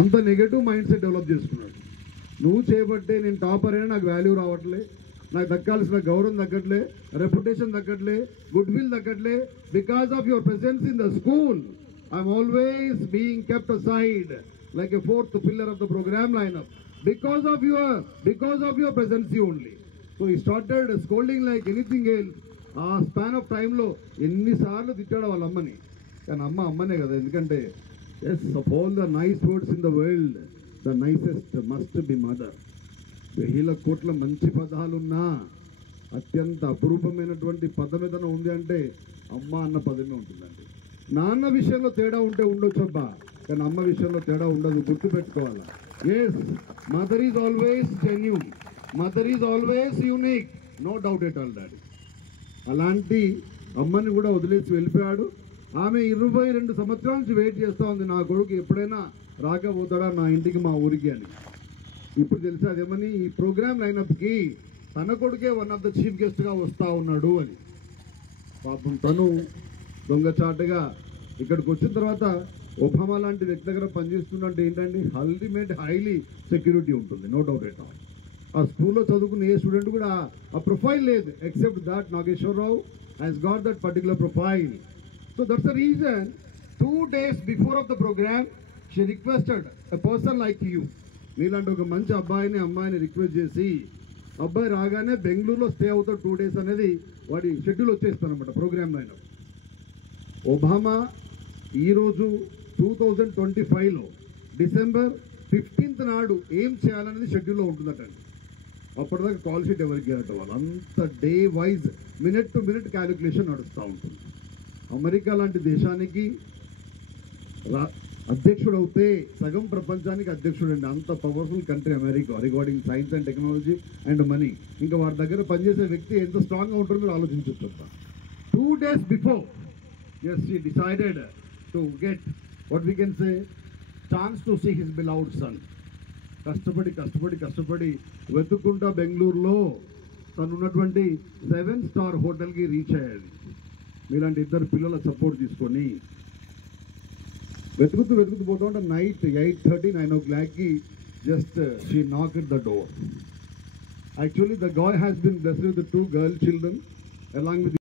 అంత negative mind set develop చేసుకున్నాడు. నువ్వు చేపట్టే నేను టాపర్ అయినా నాకు వాల్యూ రావట్లే, నాకు దక్కాల్సిన గౌరవం దక్కట్లే, రెప్యుటేషన్ దక్కట్లే, గుడ్ విల్ దక్కట్లే. Because of your presence in the school I'm always being kept aside like a fourth pillar of the program lineup because of your presence only. So he started scolding like anything else. ఆ span of టైంలో ఎన్నిసార్లు తిట్టాడు వాళ్ళ అమ్మని. కానీ అమ్మనే కదా, ఎందుకంటే as of all the nice words in the world the nicest must be mother. 1000 కోట్ల మంచి పదాలున్నా అత్యంత అపురూపమైనటువంటి పదం ఏదైనా ఉంది అంటే అమ్మ అన్న పదమే ఉంటుందండి. నాన్న విషయంలో తేడా ఉంటే ఉండొచ్చు అబ్బా, కానీ అమ్మ విషయంలో తేడా ఉండదు, గుర్తుపెట్టుకోవాలా. Yes, mother is always genuine, mother is always unique, no doubt at all daddy. అలాంటి అమ్మని కూడా వదిలేసి వెళ్ళిపోయాడు. ఆమె 22 సంవత్సరాల నుంచి వెయిట్ చేస్తూ ఉంది, నా కొడుకు ఎప్పుడైనా రాకపోతాడా నా ఇంటికి, మా ఊరికి అని. ఇప్పుడు తెలిసి అదేమని ఈ ప్రోగ్రామ్ లైనప్కి తన కొడుకే వన్ ఆఫ్ ద చీఫ్ గెస్ట్గా వస్తూ ఉన్నాడు అని. పాపం తను దొంగచాటుగా ఇక్కడికి వచ్చిన తర్వాత ఒబామా లాంటి వ్యక్తి దగ్గర పనిచేస్తున్నట్టు ఏంటండి, అల్టిమేట్ హైలీ సెక్యూరిటీ ఉంటుంది, నో డౌట్ ఎట్ ఆల్. ఆ స్కూల్లో చదువుకున్న ఏ స్టూడెంట్ కూడా ఆ ప్రొఫైల్ లేదు, except that Nageswararao has got that particular profile. So that's the reason 2 days before of the program she requested a person like you, నీలాంటి ఒక మంచి అబ్బాయిని అమ్మాయిని రిక్వెస్ట్ చేసి, అబ్బాయి రాగానే బెంగళూరులో స్టే అవుతాడు 2 days అనేది వాడి షెడ్యూల్ వచ్చేస్తానమాట ప్రోగ్రామ్ అయినా. ఒబామా ఈరోజు 2025లో December 15th నాడు ఏం చేయాలనేది షెడ్యూల్లో ఉంటుందటండి. అప్పటిదాకా కాల్ షీట్ ఎవరికి గెలట వాళ్ళు, అంత day wise minute to minute calculation నడుస్తూ ఉంటుంది. అమెరికా లాంటి దేశానికి అధ్యక్షుడు అవుతే సగం ప్రపంచానికి అధ్యక్షుడు అండి, అంత powerful country America regarding science and technology and money. ఇంకా వారి దగ్గర పనిచేసే వ్యక్తి ఎంత స్ట్రాంగ్గా ఉంటారో మీరు ఆలోచించవచ్చు. 2 days before as she decided to get what we can say chance to see his beloved son. కష్టపడి వెతుక్కుంటా బెంగళూరులో తను ఉన్నటువంటి 7-star హోటల్కి రీచ్ అయ్యాడు. మీలాంటి 2 పిల్లల సపోర్ట్ తీసుకొని వెతుకుతూ పోతా ఉంటే night 8:30, 9 o'clock just she knocked at the door. Actually the guy has been blessed with 2 girl children along with